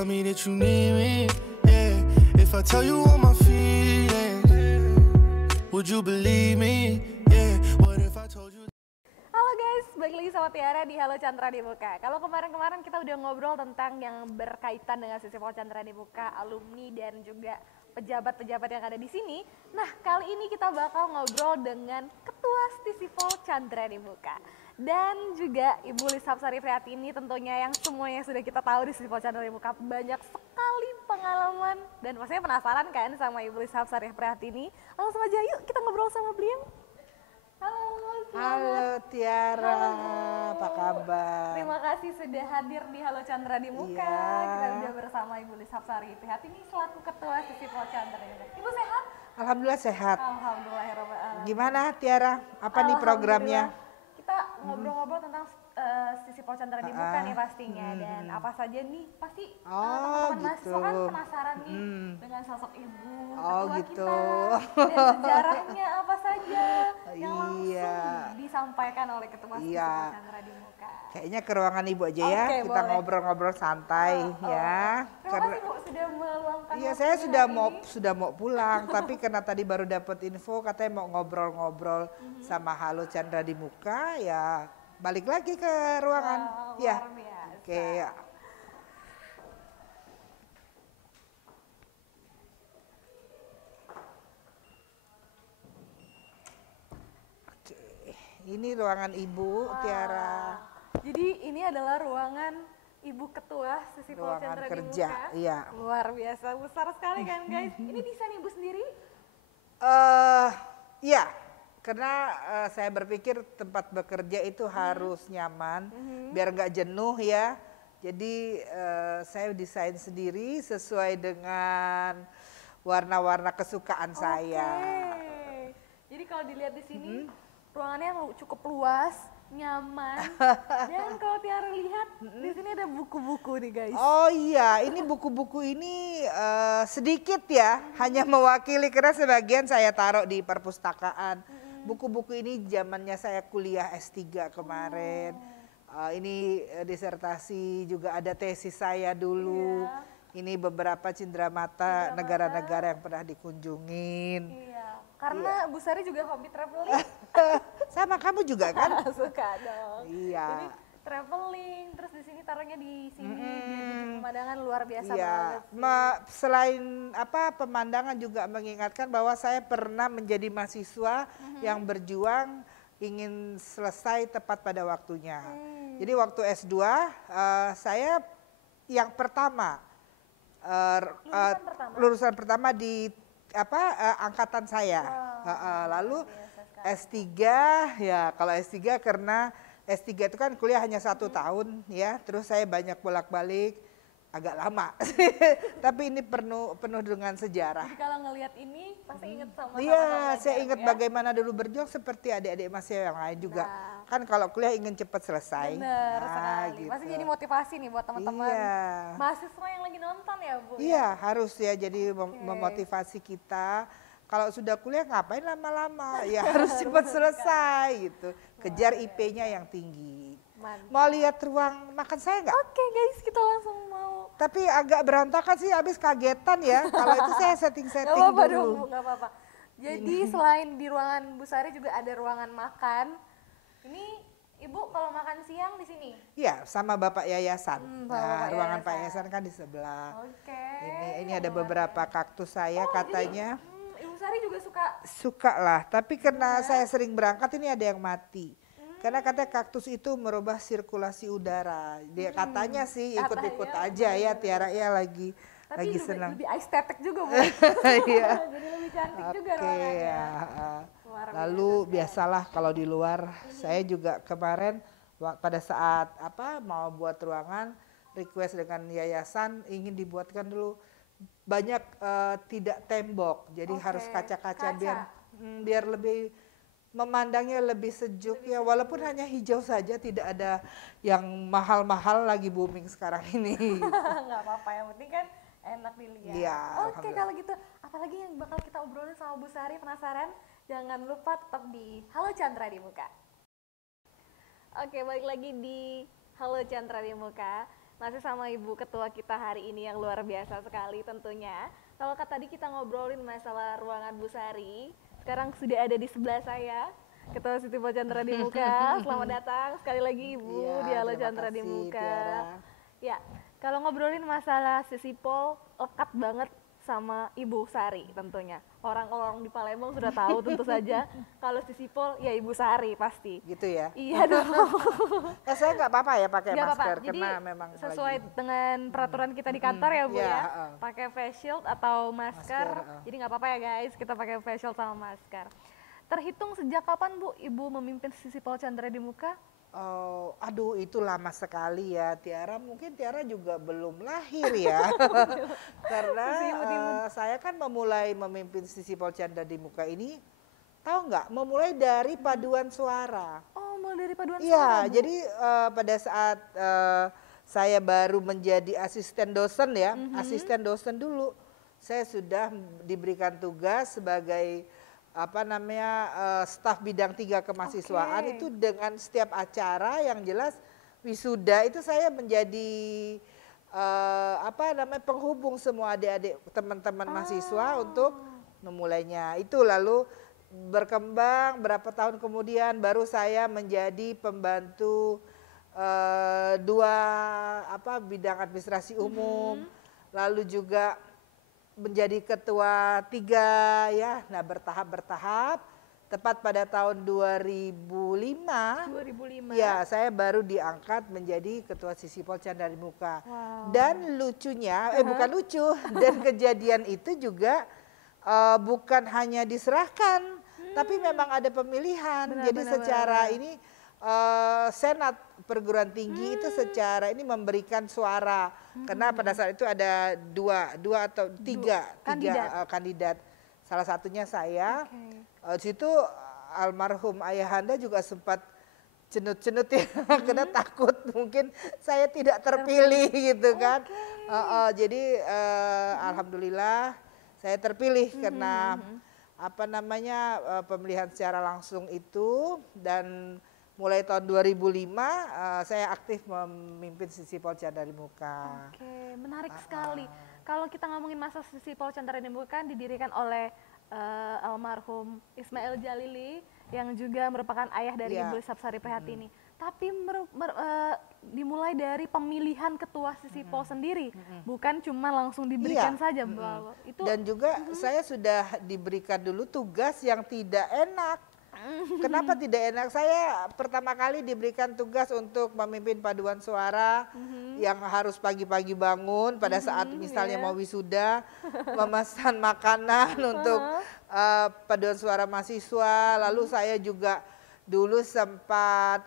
tell me that you need me, yeah. If I tell you all my feelings, would you believe me, yeah. What if I told you. Halo guys, balik lagi sama Tiara di Halo Chandra di Muka. Kalau kemarin kita udah ngobrol tentang yang berkaitan dengan Sisipol Chandra di Muka, alumni dan juga pejabat-pejabat yang ada di sini. Nah, kali ini kita bakal ngobrol dengan Ketua Sisipol Chandra di Muka. Dan juga Ibu Lishapsari Prihatini tentunya yang semuanya sudah kita tahu di Sisipol Chandra di Muka. Banyak sekali pengalaman dan pastinya penasaran kan sama Ibu Lishapsari Prihatini. Langsung aja yuk kita ngobrol sama beliau. Halo Tiara, apa kabar? Terima kasih sudah hadir di Halo Chandra di Muka. Iya. Kita sudah bersama Ibu Lishapsari Prihatini selaku Ketua Sisipol Chandra di Muka. Ibu sehat? Alhamdulillah sehat. Alhamdulillahirrahmanirrahim. Gimana Tiara? Apa nih programnya? Kita ngobrol-ngobrol tentang Sisipol Chandra di Muka nih pastinya. Dan apa saja nih pasti teman-teman mahasiswa kan penasaran nih dengan sosok Ibu Ketua gitu. kita. Dan sejarahnya apa saja yang langsung Iya. disampaikan oleh Ketua Sisipol Chandra di Muka. Kayaknya ke ruangan Ibu aja ya, Oke, kita boleh. ngobrol-ngobrol santai ya. Terima kasih Bu sudah meluangkan Iya, waktunya saya hari ini. sudah mau pulang, tapi karena tadi baru dapat info katanya mau ngobrol-ngobrol sama Halo Chandra di Muka, ya balik lagi ke ruangan. Wow, Ya. luar biasa. Oke, ya. Oke, ini ruangan Ibu Tiara. Jadi ini adalah ruangan Ibu Ketua Sisipol Ruangan Chandra di kerja, Muka. iya. Luar biasa, besar sekali kan guys. Ini desain Ibu sendiri? Iya, karena saya berpikir tempat bekerja itu harus nyaman, biar nggak jenuh ya. Jadi saya desain sendiri sesuai dengan warna-warna kesukaan saya. Oke. Jadi kalau dilihat di sini ruangannya cukup luas, nyaman. Dan kalau Tiara lihat di sini ada buku-buku nih guys. Oh iya, ini buku-buku ini sedikit ya, hanya mewakili karena sebagian saya taruh di perpustakaan. Buku-buku ini zamannya saya kuliah S3 kemarin. Ini disertasi juga ada tesis saya dulu. Ini beberapa cindramata negara-negara yang pernah dikunjungin. Iya, karena Bu Sari juga hobi traveling. Sama kamu juga kan? Suka dong. Iya. Jadi traveling, terus di sini taruhnya di sini biar jadi pemandangan luar biasa Iya, banget sih. selain pemandangan juga mengingatkan bahwa saya pernah menjadi mahasiswa yang berjuang ingin selesai tepat pada waktunya. Jadi waktu S2 saya yang pertama lulusan pertama di angkatan saya. Lalu S3 ya, kalau S3 karena S3 itu kan kuliah hanya 1 tahun ya, terus saya banyak bolak-balik, agak lama. Tapi ini penuh dengan sejarah. Jadi kalau ngelihat ini pasti inget sama Iya, saya pelajaran ingat ya. bagaimana dulu berjuang seperti adik-adik mahasiswa yang lain juga. Nah. Kan kalau kuliah ingin cepat selesai. Bener Nah, sekali. Pasti gitu. jadi motivasi nih buat teman-teman Iya. mahasiswa yang lagi nonton ya Bu. Iya, harus ya, jadi memotivasi kita. Kalau sudah kuliah ngapain lama-lama? Ya harus cepat selesai gitu. Kejar IP-nya yang tinggi. Mantap. Mau lihat ruang makan saya nggak? Oke guys, kita langsung mau. Tapi agak berantakan sih, habis kagetan ya. Kalau itu saya Gak setting-setting apa-apa dulu. dong Bu, gak apa-apa. Jadi selain di ruangan Bu Sari juga ada ruangan makan. Ini Ibu kalau makan siang di sini? Iya, sama Bapak Yayasan. Bapak Ruangan Yayasan. Pak Yayasan kan di sebelah. Oke. Ini ada beberapa kaktus saya katanya. Jadi, Ibu Sari juga suka. Suka lah, tapi karena saya sering berangkat ini ada yang mati. Karena katanya kaktus itu merubah sirkulasi udara. Dia katanya sih ikut-ikut Katanya, aja ya, Tiara ya lagi Tapi juga senang. lebih estetik juga Bu. Iya. Jadi lebih cantik juga Oke ruangannya. ya. Luar Lalu biasalah kalau di luar, saya juga kemarin pada saat mau buat ruangan, request dengan yayasan ingin dibuatkan dulu banyak tidak tembok, jadi harus kaca-kaca biar lebih memandangnya lebih sejuk ya, walaupun hanya hijau saja, tidak ada yang mahal-mahal lagi booming sekarang ini. Nggak apa-apa, yang penting kan enak dilihat. Iya, Oke, kalau gitu apalagi yang bakal kita obrolin sama Bu Sari, penasaran? Jangan lupa tetap di Halo Chandra di Muka. Oke, balik lagi di Halo Chandra di Muka. Masih sama Ibu Ketua kita hari ini yang luar biasa sekali tentunya. Kalau tadi kita ngobrolin masalah ruangan Bu Sari, sekarang sudah ada di sebelah saya Ketua Sisipol Chandra di Muka. Selamat datang sekali lagi Ibu di Halo Chandra di Muka. Ya, kalau ngobrolin masalah Sisipol lekat banget sama Ibu Sari tentunya. Orang-orang di Palembang sudah tahu tentu saja kalau Sisipol ya Ibu Sari pasti. Gitu ya? Iya dong. Saya nggak apa-apa ya pakai Nggak masker apa-apa. Jadi karena memang sesuai lagi. dengan peraturan kita di kantor ya Bu Iya, ya. heeh. Pakai face shield atau masker. Masker, Jadi nggak apa-apa ya guys, kita pakai face shield sama masker. Terhitung sejak kapan Bu Ibu memimpin Sisipol Chandra di Muka? Oh, aduh itu lama sekali ya Tiara. Mungkin Tiara juga belum lahir ya. Karena saya kan memulai memimpin Sisipol Chandra di Muka ini, tahu nggak? Memulai dari paduan suara. Oh, mulai dari paduan Iya, suara Bu. jadi pada saat saya baru menjadi asisten dosen ya, asisten dosen dulu, saya sudah diberikan tugas sebagai staf bidang 3 kemahasiswaan. Itu dengan setiap acara yang jelas wisuda itu saya menjadi penghubung semua adik-adik teman-teman mahasiswa untuk memulainya. Itu lalu berkembang berapa tahun kemudian baru saya menjadi pembantu bidang administrasi umum, lalu juga menjadi ketua 3 ya. Nah, bertahap tepat pada tahun 2005 ya saya baru diangkat menjadi ketua Sisipol Chandra di Muka. Dan lucunya bukan lucu dan kejadian itu juga bukan hanya diserahkan tapi memang ada pemilihan. Jadi secara ini Senat perguruan tinggi itu secara ini memberikan suara karena pada saat itu ada dua atau tiga kandidat. Salah satunya saya. Di situ almarhum ayahanda juga sempat cenut-cenut ya karena takut mungkin saya tidak terpilih gitu kan. Jadi alhamdulillah saya terpilih karena pemilihan secara langsung itu. Dan mulai tahun 2005 saya aktif memimpin Sisipol Chandra di Muka. Oke, menarik sekali. Kalau kita ngomongin masa Sisipol Chandra di Muka kan didirikan oleh almarhum Ismail Jalili yang juga merupakan ayah dari Ibu Sapsari Prihatini. Tapi dimulai dari pemilihan ketua Sisipol sendiri, bukan cuma langsung diberikan saja Mbak. Itu dan juga saya sudah diberikan dulu tugas yang tidak enak. Kenapa tidak enak? Saya pertama kali diberikan tugas untuk memimpin paduan suara yang harus pagi-pagi bangun pada saat misalnya mau wisuda, memesan makanan untuk paduan suara mahasiswa. Lalu saya juga dulu sempat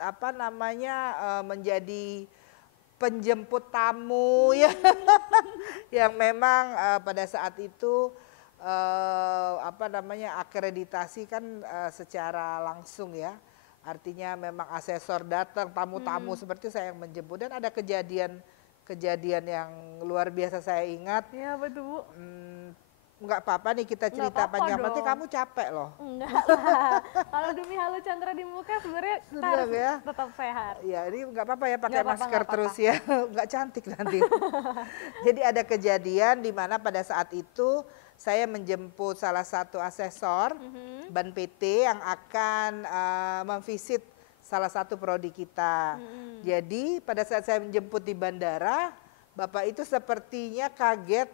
menjadi penjemput tamu ya, yang memang pada saat itu akreditasi kan secara langsung ya, artinya memang asesor datang, tamu-tamu seperti saya yang menjemput. Dan ada kejadian yang luar biasa saya ingat. Ya betul Bu. Nggak apa-apa nih kita cerita panjang, berarti kamu capek loh. Enggak lah, kalau demi Halo Chandra di Muka sebenarnya kita harus tetap sehat. Ya ini nggak apa-apa ya pakai masker terus ya, nggak cantik nanti. Jadi ada kejadian di mana pada saat itu saya menjemput salah satu asesor Ban PT yang akan memvisit salah satu prodi kita. Jadi pada saat saya menjemput di bandara, Bapak itu sepertinya kaget.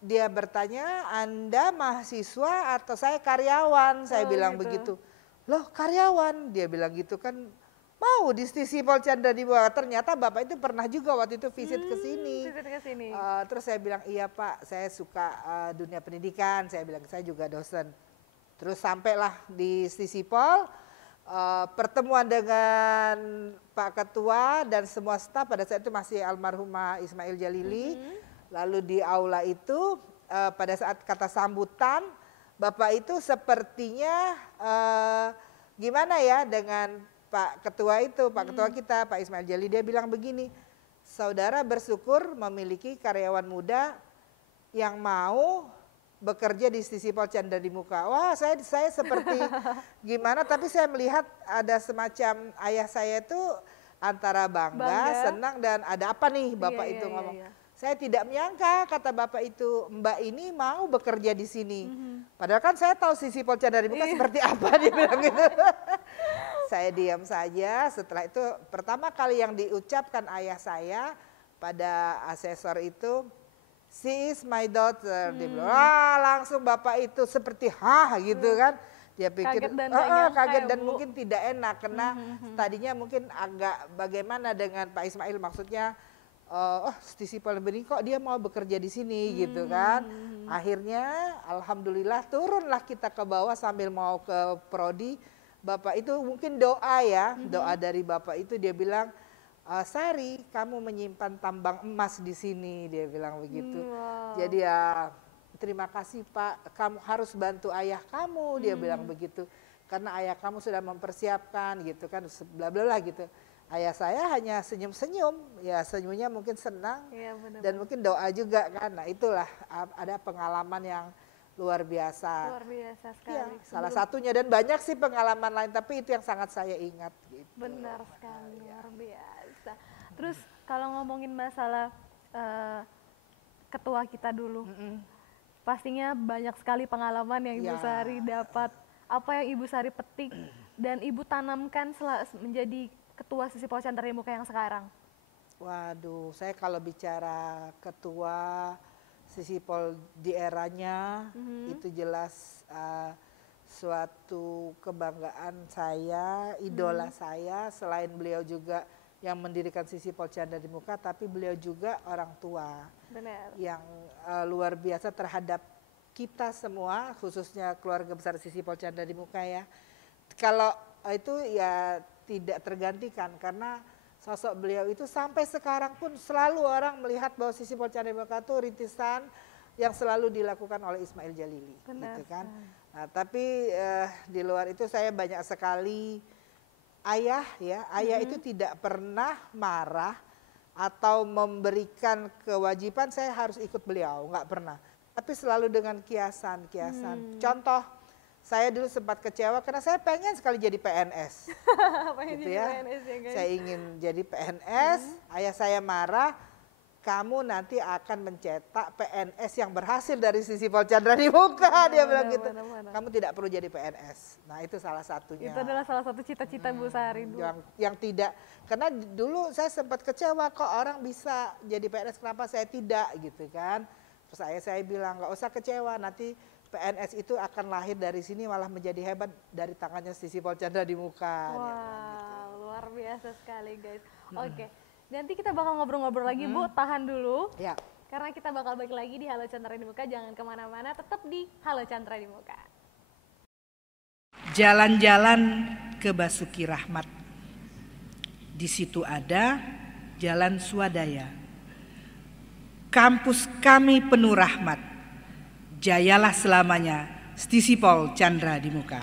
Dia bertanya, Anda mahasiswa atau saya karyawan? Saya bilang begitu. Loh karyawan? Dia bilang gitu kan. Mau di Sisipol Chandra di Muka. Ternyata Bapak itu pernah juga waktu itu visit ke sini. Terus saya bilang, iya Pak, saya suka dunia pendidikan. Saya bilang, saya juga dosen. Terus sampailah di Sisipol, pertemuan dengan Pak Ketua dan semua staf. Pada saat itu masih almarhumah Ismail Jalili. Lalu di aula itu pada saat kata sambutan, Bapak itu sepertinya gimana ya dengan Pak Ketua itu, Pak Ketua kita, Pak Ismail Jalili, dia bilang begini, saudara bersyukur memiliki karyawan muda yang mau bekerja di Sisipol Chandra di Muka. Wah saya seperti gimana, tapi saya melihat ada semacam ayah saya itu antara bangga, senang, dan ada apa nih Bapak itu ngomong. Saya tidak menyangka, kata Bapak itu, Mbak ini mau bekerja di sini. Padahal kan saya tahu sisi Polcan dari muka seperti apa, dia bilang gitu. Saya diam saja. Setelah itu pertama kali yang diucapkan ayah saya pada asesor itu, she is my daughter. Dia bilang, langsung Bapak itu seperti gitu kan. Dia pikir kaget dan mungkin tidak enak karena tadinya mungkin agak bagaimana dengan Pak Ismail, maksudnya Stisi Polbeni kok dia mau bekerja di sini gitu kan. Akhirnya alhamdulillah turunlah kita ke bawah sambil mau ke prodi. Bapak itu mungkin doa ya, doa dari Bapak itu, dia bilang, Sari kamu menyimpan tambang emas di sini, dia bilang begitu. Jadi ya terima kasih Pak, kamu harus bantu ayah kamu, dia bilang begitu. Karena ayah kamu sudah mempersiapkan gitu kan, bla bla bla gitu. Ayah saya hanya senyum-senyum, ya senyumnya mungkin senang, dan mungkin doa juga kan. Nah itulah ada pengalaman yang luar biasa. Luar biasa sekali. Ya, salah satunya, dan banyak sih pengalaman lain, tapi itu yang sangat saya ingat. Gitu. Benar sekali, luar biasa. Terus kalau ngomongin masalah ketua kita dulu, pastinya banyak sekali pengalaman yang Ibu Sari dapat, apa yang Ibu Sari petik dan Ibu tanamkan menjadi ketua Sisipol Chandra di Muka yang sekarang. Waduh, saya kalau bicara ketua Sisipol di eranya itu jelas suatu kebanggaan saya, idola saya. Selain beliau juga yang mendirikan Sisipol Chandra di Muka, tapi beliau juga orang tua. Benar. Yang luar biasa terhadap kita semua, khususnya keluarga besar Sisipol Chandra di Muka ya. Kalau itu ya tidak tergantikan, karena sosok beliau itu sampai sekarang pun selalu orang melihat bahwa Sisipol Chandra di Muka itu rintisan yang selalu dilakukan oleh Ismail Jalili. Benar. Gitu kan. Nah, tapi di luar itu saya banyak sekali ayah ya, ayah itu tidak pernah marah atau memberikan kewajiban saya harus ikut beliau, nggak pernah. Tapi selalu dengan kiasan. Contoh, saya dulu sempat kecewa karena saya pengen sekali jadi PNS. Gitu ya. PNS ya guys. Saya ingin jadi PNS, ayah saya marah, kamu nanti akan mencetak PNS yang berhasil dari Sisipol Chandra di Muka, dia bilang gitu. Kamu tidak perlu jadi PNS. Nah itu salah satunya. Itu adalah salah satu cita-cita Bu Sari dulu. Yang tidak, karena dulu saya sempat kecewa kok orang bisa jadi PNS, kenapa saya tidak gitu kan. Terus saya bilang nggak usah kecewa, nanti PNS itu akan lahir dari sini malah menjadi hebat dari tangannya Sisipol Chandra di Muka. Wow, gitu. Luar biasa sekali guys. Oke, nanti kita bakal ngobrol-ngobrol lagi Bu, tahan dulu. Ya. Karena kita bakal balik lagi di Halo Chandra di Muka, jangan kemana-mana, tetap di Halo Chandra di Muka. Jalan-jalan ke Basuki Rahmat. Di situ ada Jalan Swadaya. Kampus kami penuh rahmat. Jayalah selamanya, Sisipol Chandra di Muka.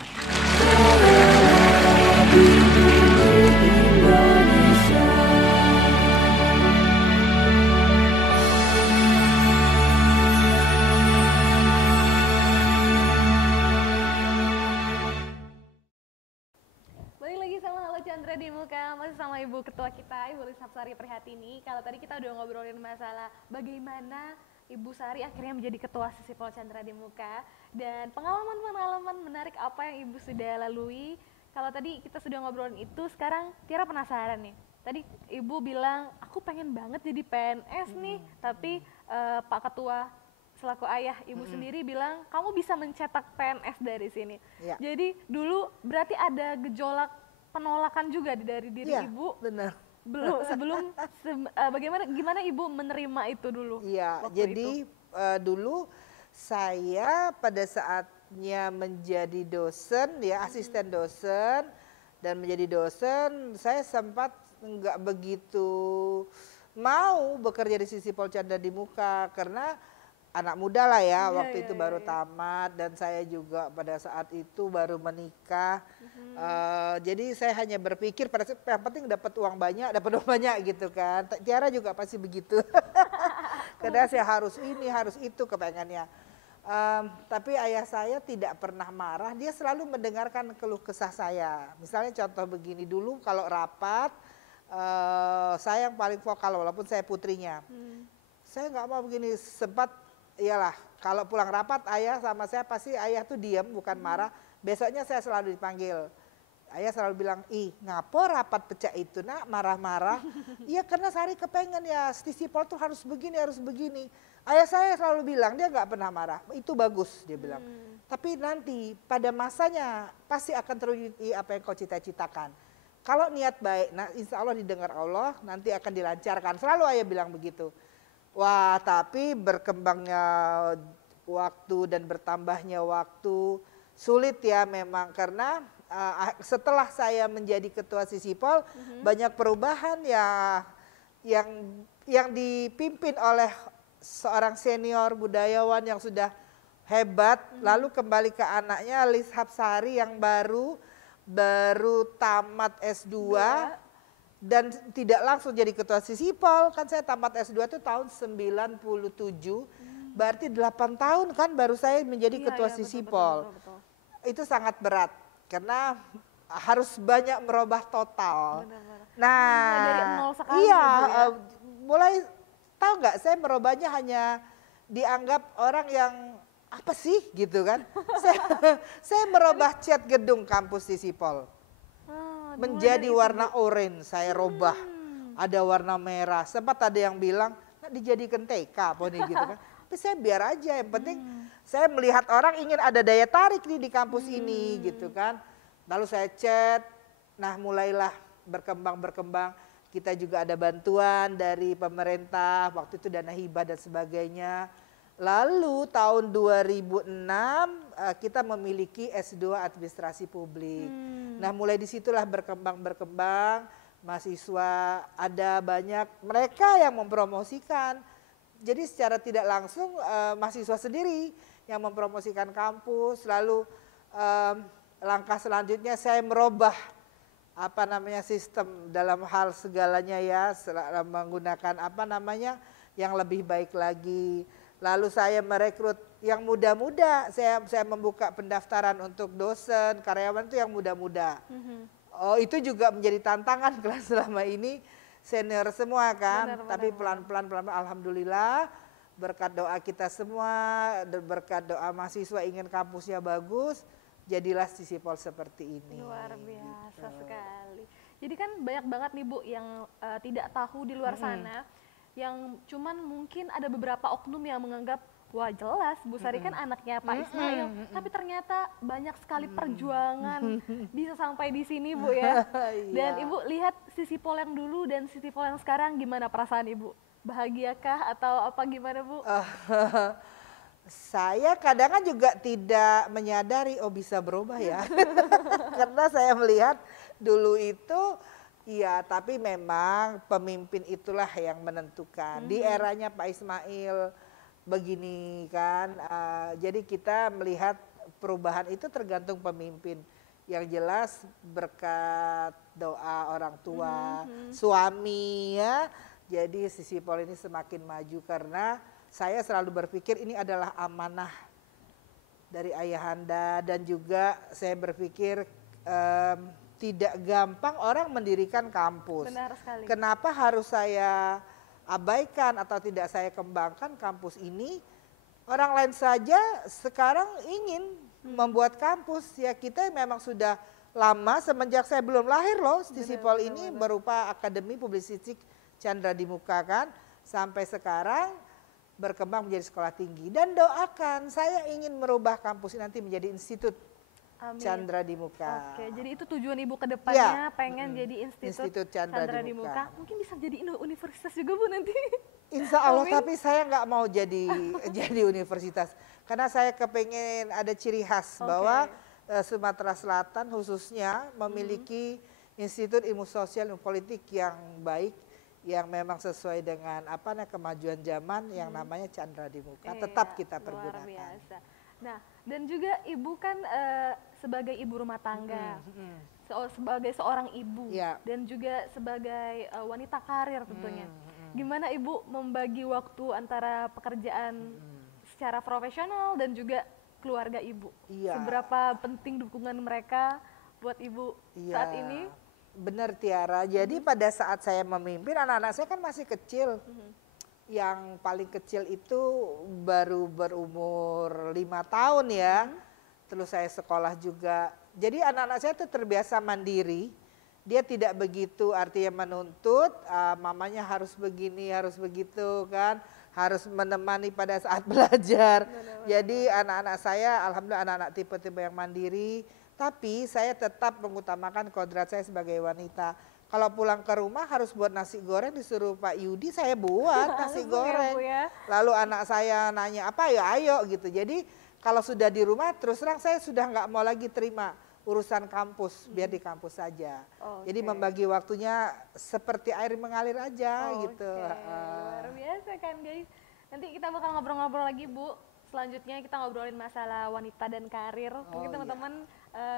Balik lagi sama Halo Chandra di Muka, masih sama Ibu Ketua kita, Ibu Lisa Sari Prihatini. Kalau tadi kita udah ngobrolin masalah bagaimana Ibu Sari akhirnya menjadi ketua Sisipol Chandra di Muka, dan pengalaman-pengalaman menarik apa yang Ibu sudah lalui. Kalau tadi kita sudah ngobrolin itu, sekarang Tiara penasaran nih. Tadi Ibu bilang, aku pengen banget jadi PNS nih, tapi Pak Ketua selaku ayah Ibu sendiri bilang, kamu bisa mencetak PNS dari sini. Ya. Jadi dulu berarti ada gejolak penolakan juga dari diri Ibu. Benar. Sebelum gimana Ibu menerima itu dulu? Iya, jadi dulu saya pada saatnya menjadi dosen ya, asisten dosen, dan menjadi dosen saya sempat nggak begitu mau bekerja di Sisipol Chandra di Muka karena anak muda lah ya, waktu itu baru tamat, dan saya juga pada saat itu baru menikah. Jadi saya hanya berpikir pada yang penting dapat uang banyak gitu kan. Tiara juga pasti begitu. Karena saya harus ini, harus itu kepengennya. Tapi ayah saya tidak pernah marah, dia selalu mendengarkan keluh kesah saya. Misalnya contoh begini, dulu kalau rapat saya yang paling vokal walaupun saya putrinya. Saya nggak mau begini, sempat iyalah kalau pulang rapat ayah sama saya pasti ayah tuh diam bukan marah. Besoknya saya selalu dipanggil. Ayah selalu bilang, ih ngapo rapat pecah itu nak marah-marah. Iya karena Sari kepengen ya Stisipol tuh harus begini harus begini. Ayah saya selalu bilang dia nggak pernah marah, itu bagus dia bilang. Tapi nanti pada masanya pasti akan terwujud apa yang kau cita-citakan. Kalau niat baik, nah insya Allah didengar Allah, nanti akan dilancarkan. Selalu ayah bilang begitu. Wah tapi berkembangnya waktu dan bertambahnya waktu sulit ya memang karena setelah saya menjadi ketua Sisipol banyak perubahan ya yang dipimpin oleh seorang senior budayawan yang sudah hebat lalu kembali ke anaknya Lis Hapsari yang baru tamat S2 dan tidak langsung jadi ketua Sisipol. Kan saya tamat S2 itu tahun 97 berarti 8 tahun kan baru saya menjadi ketua Sisipol. Betul. Itu sangat berat karena harus banyak merubah total. Benar-benar. Nah, Dari nol sekali iya, gitu ya. mulai tahu nggak saya merubahnya hanya dianggap orang yang apa sih gitu kan? saya merubah cat gedung kampus Sisipol menjadi warna oranye. Saya rubah, ada warna merah. Sempat ada yang bilang nah, dijadikan TK apa nih gitu kan? Tapi saya biar aja, yang penting saya melihat orang ingin ada daya tarik nih di kampus ini gitu kan. Lalu saya chat, nah mulailah berkembang. Kita juga ada bantuan dari pemerintah, waktu itu dana hibah dan sebagainya. Lalu tahun 2006 kita memiliki S2 Administrasi Publik. Nah mulai disitulah berkembang, mahasiswa ada banyak, mereka yang mempromosikan. Jadi secara tidak langsung mahasiswa sendiri yang mempromosikan kampus. Lalu langkah selanjutnya saya merubah sistem dalam hal segalanya ya, menggunakan yang lebih baik lagi. Lalu saya merekrut yang muda-muda, saya membuka pendaftaran untuk dosen, karyawan itu yang muda-muda. Oh itu juga menjadi tantangan karena selama ini senior semua kan, tapi pelan-pelan alhamdulillah berkat doa kita semua, berkat doa mahasiswa ingin kampusnya bagus, jadilah Sisipol seperti ini. Luar biasa sekali. Jadi kan banyak banget nih Bu yang tidak tahu di luar sana, yang cuman mungkin ada beberapa oknum yang menganggap wah jelas Bu Sari kan anaknya Pak Ismail, tapi ternyata banyak sekali perjuangan bisa sampai di sini Bu ya. Dan Ibu lihat Sisipol yang dulu dan Sisipol yang sekarang gimana perasaan Ibu? Bahagiakah atau apa gimana Bu? Saya kadang juga tidak menyadari bisa berubah ya. Karena saya melihat dulu itu iya, tapi memang pemimpin itulah yang menentukan. Di eranya Pak Ismail begini kan, jadi kita melihat perubahan itu tergantung pemimpin. Yang jelas berkat doa orang tua, suami ya, jadi Sisipol ini semakin maju karena saya selalu berpikir ini adalah amanah dari ayahanda dan juga saya berpikir tidak gampang orang mendirikan kampus. Benar sekali. Kenapa harus saya abaikan atau tidak saya kembangkan kampus ini? Orang lain saja sekarang ingin membuat kampus, ya kita memang sudah lama semenjak saya belum lahir loh. Sisipol ini berupa Akademi Publisistik Chandra di Muka kan, sampai sekarang berkembang menjadi sekolah tinggi. Dan doakan saya ingin merubah kampus ini nanti menjadi institut. Amin. Chandra di Muka. Oke, jadi itu tujuan Ibu ke depannya pengen jadi institut Chandra di Muka. Mungkin bisa jadi universitas juga Bu nanti. Insya Allah, tapi saya nggak mau jadi universitas. Karena saya kepengen ada ciri khas bahwa Sumatera Selatan khususnya memiliki institut ilmu sosial dan politik yang baik, yang memang sesuai dengan kemajuan zaman yang namanya Chandra di Muka. Tetap kita pergunakan. Luar biasa. Nah, dan juga Ibu kan sebagai ibu rumah tangga, sebagai seorang ibu, dan juga sebagai wanita karir tentunya. Gimana Ibu membagi waktu antara pekerjaan secara profesional dan juga keluarga Ibu? Seberapa penting dukungan mereka buat Ibu saat ini? Benar Tiara. Jadi pada saat saya memimpin anak-anak saya kan masih kecil. Yang paling kecil itu baru berumur 5 tahun ya. Terus saya sekolah juga. Jadi anak-anak saya itu terbiasa mandiri. Dia tidak begitu artinya menuntut, mamanya harus begini, harus begitu kan. Harus menemani pada saat belajar. Jadi anak-anak saya alhamdulillah anak-anak tipe-tipe yang mandiri. Tapi saya tetap mengutamakan kodrat saya sebagai wanita. Kalau pulang ke rumah harus buat nasi goreng, disuruh Pak Yudi saya buat nasi goreng. Lalu anak saya nanya apa ya ayo gitu. Jadi kalau sudah di rumah terus terang saya sudah nggak mau lagi terima urusan kampus, biar di kampus saja. Jadi membagi waktunya seperti air mengalir aja gitu. Luar biasa kan guys. Nanti kita bakal ngobrol-ngobrol lagi Bu. Selanjutnya kita ngobrolin masalah wanita dan karir. Mungkin teman-teman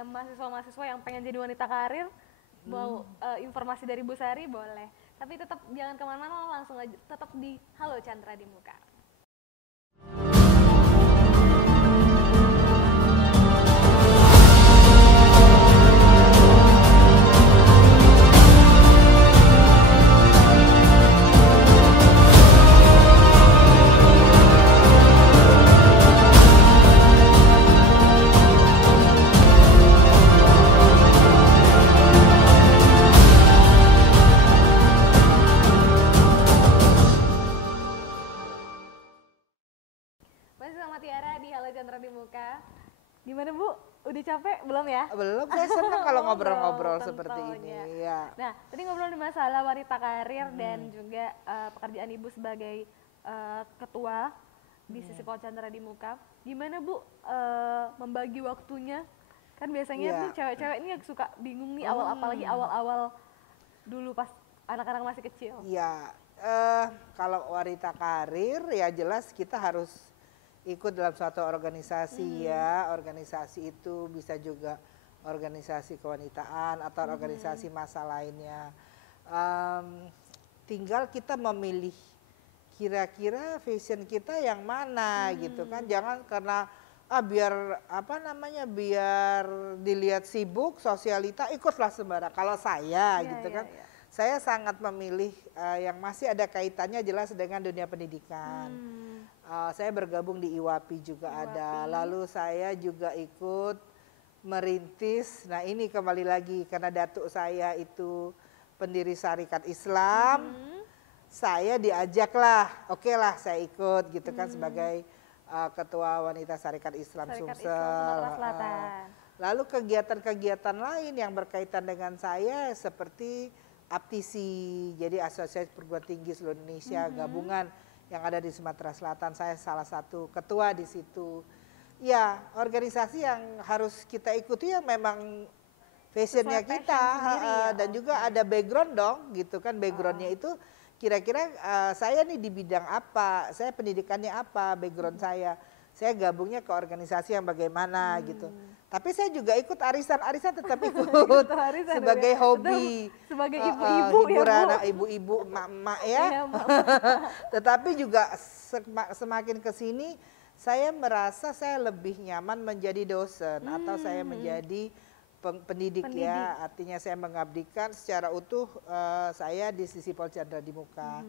mahasiswa-mahasiswa yang pengen jadi wanita karir mau informasi dari Bu Sari boleh. Tapi tetap jangan kemana-mana, langsung aja tetap di Halo Chandra di Muka. Gimana Bu? Udah capek belum ya? Belum, saya senang kalau ngobrol-ngobrol seperti ini. Ya. Nah, tadi ngobrol di masalah wanita karir dan juga pekerjaan Ibu sebagai ketua di Sisipol Chandra di Muka. Gimana Bu membagi waktunya? Kan biasanya tuh cewek-cewek ini suka bingung nih apalagi awal-awal dulu pas anak-anak masih kecil. Iya, kalau wanita karir ya jelas kita harus ikut dalam suatu organisasi ya. Organisasi itu bisa juga organisasi kewanitaan atau organisasi massa lainnya. Tinggal kita memilih kira-kira fashion kita yang mana gitu kan. Jangan karena biar biar dilihat sibuk sosialita ikutlah sembarang. Kalau saya saya sangat memilih yang masih ada kaitannya jelas dengan dunia pendidikan. Saya bergabung di IWAPI juga ada. Lalu saya juga ikut merintis. Nah ini kembali lagi karena datuk saya itu pendiri Syarikat Islam. Saya diajaklah, oke lah saya ikut gitu kan sebagai ketua wanita Syarikat Islam Sumsel. Lalu kegiatan-kegiatan lain yang berkaitan dengan saya seperti APTISI, jadi Asosiasi Perguruan Tinggi Seluruh Indonesia gabungan yang ada di Sumatera Selatan. Saya salah satu ketua di situ. Ya, organisasi yang harus kita ikuti yang memang fashionnya kita dan juga ada background dong, gitu kan backgroundnya itu kira-kira saya nih di bidang apa, saya pendidikannya apa, background saya gabungnya ke organisasi yang bagaimana gitu. Tapi saya juga ikut arisan-arisan tetap ikut sebagai hobi, sebagai ibu-ibu hiburan ibu-ibu, emak-emak ya. Tetapi juga semakin kesini saya merasa saya lebih nyaman menjadi dosen atau saya menjadi pendidik ya. Artinya saya mengabdikan secara utuh saya di Sisipol Chandra di Muka.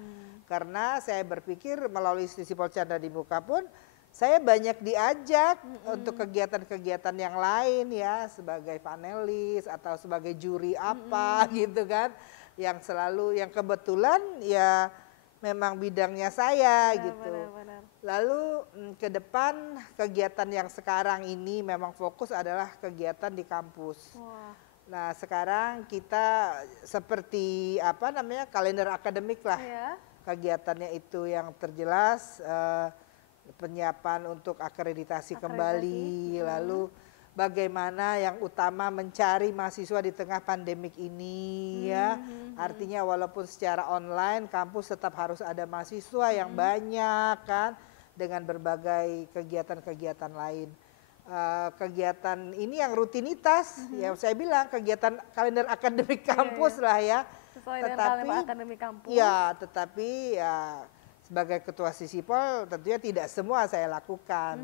Karena saya berpikir melalui Sisipol Chandra di Muka pun saya banyak diajak untuk kegiatan-kegiatan yang lain ya, sebagai panelis atau sebagai juri apa gitu kan, yang kebetulan ya memang bidangnya saya gitu. Lalu ke depan kegiatan yang sekarang ini memang fokus adalah kegiatan di kampus. Nah sekarang kita seperti kalender akademik lah, kegiatannya itu yang terjelas. Penyiapan untuk akreditasi kembali, lalu bagaimana yang utama mencari mahasiswa di tengah pandemik ini ya. Artinya walaupun secara online kampus tetap harus ada mahasiswa yang banyak kan, dengan berbagai kegiatan-kegiatan lain. Kegiatan ini yang rutinitas, ya saya bilang kegiatan kalender akademik kampus lah ya. Sesuai dengan kalender akademik kampus. Ya, tetapi ya sebagai ketua Sisipol tentunya tidak semua saya lakukan.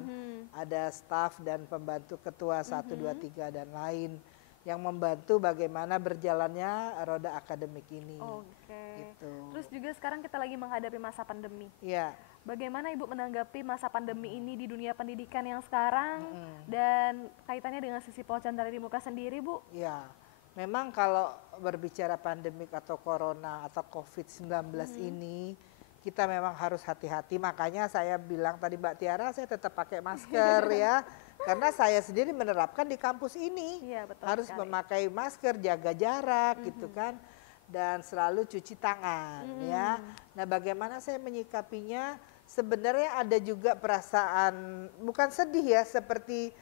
Ada staf dan pembantu ketua 1, 2, 3 dan lain. yang membantu bagaimana berjalannya roda akademik ini. Oke. Gitu. Terus juga sekarang kita lagi menghadapi masa pandemi. Iya. Bagaimana Ibu menanggapi masa pandemi ini di dunia pendidikan yang sekarang dan kaitannya dengan sisi Chandra di Muka sendiri, Bu? Ya, memang kalau berbicara pandemik atau corona atau COVID-19 ini, kita memang harus hati-hati. Makanya saya bilang tadi Mbak Tiara, saya tetap pakai masker ya. Karena saya sendiri menerapkan di kampus ini. Iya, betul Harus sekali. memakai masker, jaga jarak gitu kan. Dan selalu cuci tangan ya. Nah bagaimana saya menyikapinya, sebenarnya ada juga perasaan, bukan sedih ya, seperti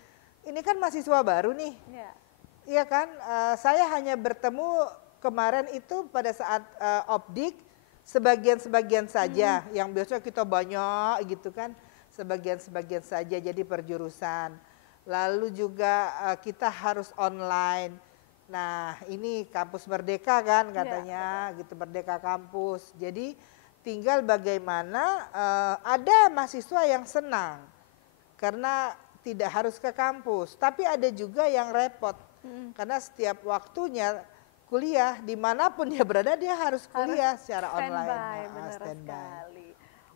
ini kan mahasiswa baru nih. Iya. Iya kan, saya hanya bertemu kemarin itu pada saat opdik sebagian-sebagian saja, yang biasanya kita banyak gitu kan, sebagian-sebagian saja jadi perjurusan. Lalu juga kita harus online. Nah ini kampus Merdeka kan katanya, gitu Merdeka kampus. Jadi tinggal bagaimana ada mahasiswa yang senang karena tidak harus ke kampus, tapi ada juga yang repot. Karena setiap waktunya kuliah dimanapun dia berada dia harus kuliah secara online. Benar Standby. sekali.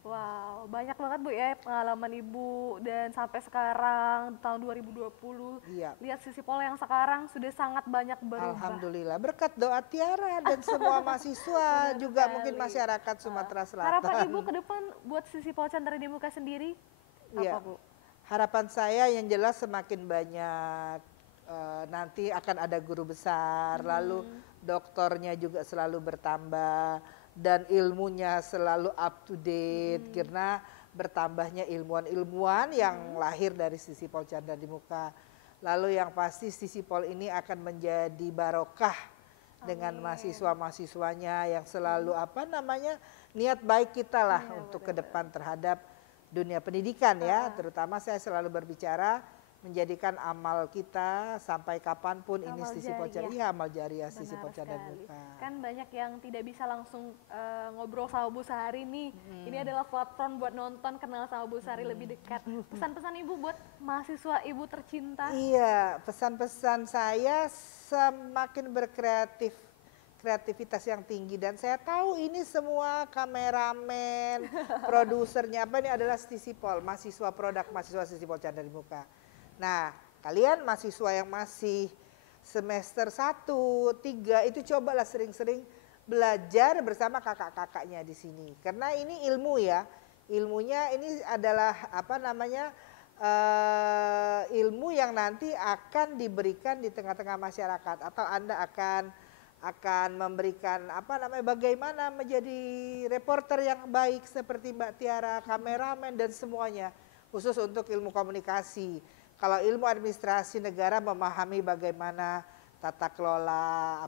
Wow, banyak banget Bu ya pengalaman Ibu dan sampai sekarang tahun 2020. Iya. Lihat sisi pola yang sekarang sudah sangat banyak berubah. Alhamdulillah berkat doa Tiara dan semua mahasiswa juga mungkin masyarakat Sumatera Selatan. Harapan Ibu ke depan buat sisi Chandra di Muka sendiri Iya. apa Bu? Harapan saya yang jelas semakin banyak nanti akan ada guru besar, lalu doktornya juga selalu bertambah dan ilmunya selalu up to date karena bertambahnya ilmuwan-ilmuwan yang lahir dari sisi Chandra di Muka. Lalu yang pasti sisi Pol ini akan menjadi barokah dengan mahasiswa-mahasiswanya yang selalu niat baik kita lah untuk ke depan terhadap dunia pendidikan ya, terutama saya selalu berbicara menjadikan amal kita sampai kapanpun ini Amal sisi jariah. amal jariah sisi Benar Chandra sekali. Muka. Kan banyak yang tidak bisa langsung ngobrol sama Bu Sari nih. Ini adalah platform buat nonton, kenal sama Bu Sari lebih dekat. Pesan-pesan Ibu buat mahasiswa Ibu tercinta? Iya, pesan-pesan saya semakin kreativitas yang tinggi dan saya tahu ini semua kameramen, produsernya ini adalah sisi Pol, mahasiswa produk mahasiswa sisi Chandra di Muka. Nah, kalian mahasiswa yang masih semester 1, 3 itu cobalah sering-sering belajar bersama kakak-kakaknya di sini. Karena ini ilmu ya. Ilmunya ini adalah ilmu yang nanti akan diberikan di tengah-tengah masyarakat atau Anda akan memberikan bagaimana menjadi reporter yang baik seperti Mbak Tiara, kameramen dan semuanya. Khusus untuk ilmu komunikasi. Kalau ilmu administrasi negara memahami bagaimana tata kelola,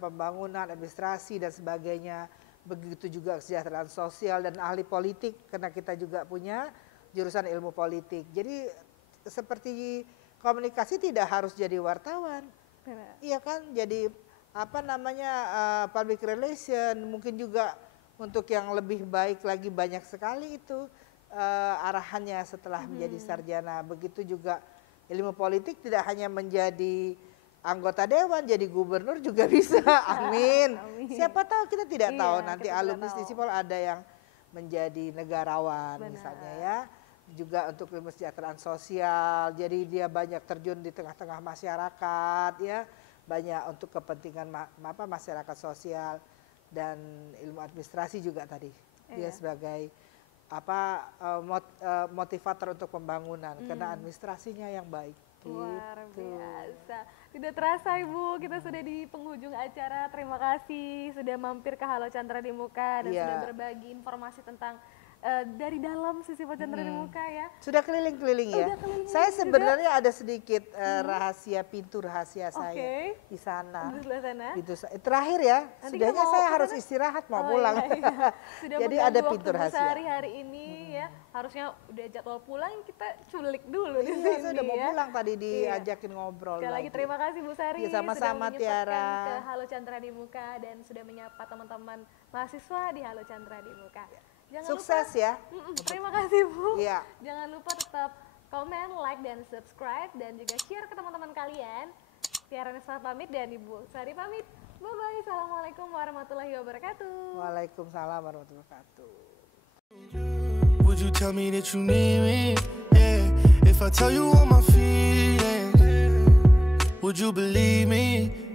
pembangunan, administrasi dan sebagainya. Begitu juga kesejahteraan sosial dan ahli politik karena kita juga punya jurusan ilmu politik. Jadi seperti komunikasi tidak harus jadi wartawan. Iya kan? Jadi public relation, mungkin juga untuk yang lebih baik lagi banyak sekali itu arahannya setelah menjadi sarjana. Begitu juga ilmu politik tidak hanya menjadi anggota dewan, jadi gubernur juga bisa. Amin. Siapa tahu, kita tidak tahu nanti alumni Sisipol ada yang menjadi negarawan misalnya ya. Juga untuk ilmu kesejahteraan sosial, jadi dia banyak terjun di tengah-tengah masyarakat ya. Banyak untuk kepentingan masyarakat sosial dan ilmu administrasi juga tadi. Dia sebagai motivator untuk pembangunan karena administrasinya yang baik. Luar biasa. Tidak terasa Ibu, kita sudah di penghujung acara. Terima kasih sudah mampir ke Halo Chandra di Muka dan sudah berbagi informasi tentang dari dalam sisi Chandra di Muka ya. Sudah keliling-keliling ya. Saya sebenarnya ada sedikit pintu rahasia saya di sana. Terakhir ya. Sudahnya saya harus istirahat mau pulang. Jadi ada pintu rahasia. Hari ini ya, harusnya udah jadwal pulang kita culik dulu di sini. Saya udah mau pulang tadi diajakin ngobrol. Sekali lagi terima kasih Bu Sari sama-sama Tiara. Ke Halo Chandra di Muka dan sudah menyapa teman-teman mahasiswa di Halo Chandra di Muka. Jangan sukses lupa, ya. Terima kasih Bu. Iya. Jangan lupa tetap komen, like, dan subscribe dan juga share ke teman-teman kalian. Tiara Nismat pamit dan Ibu Sari pamit. Bye-bye. Assalamualaikum warahmatullahi wabarakatuh. Waalaikumsalam warahmatullahi wabarakatuh. Would you tell me that you need me? Yeah. If I tell you all my feelings, would you believe me?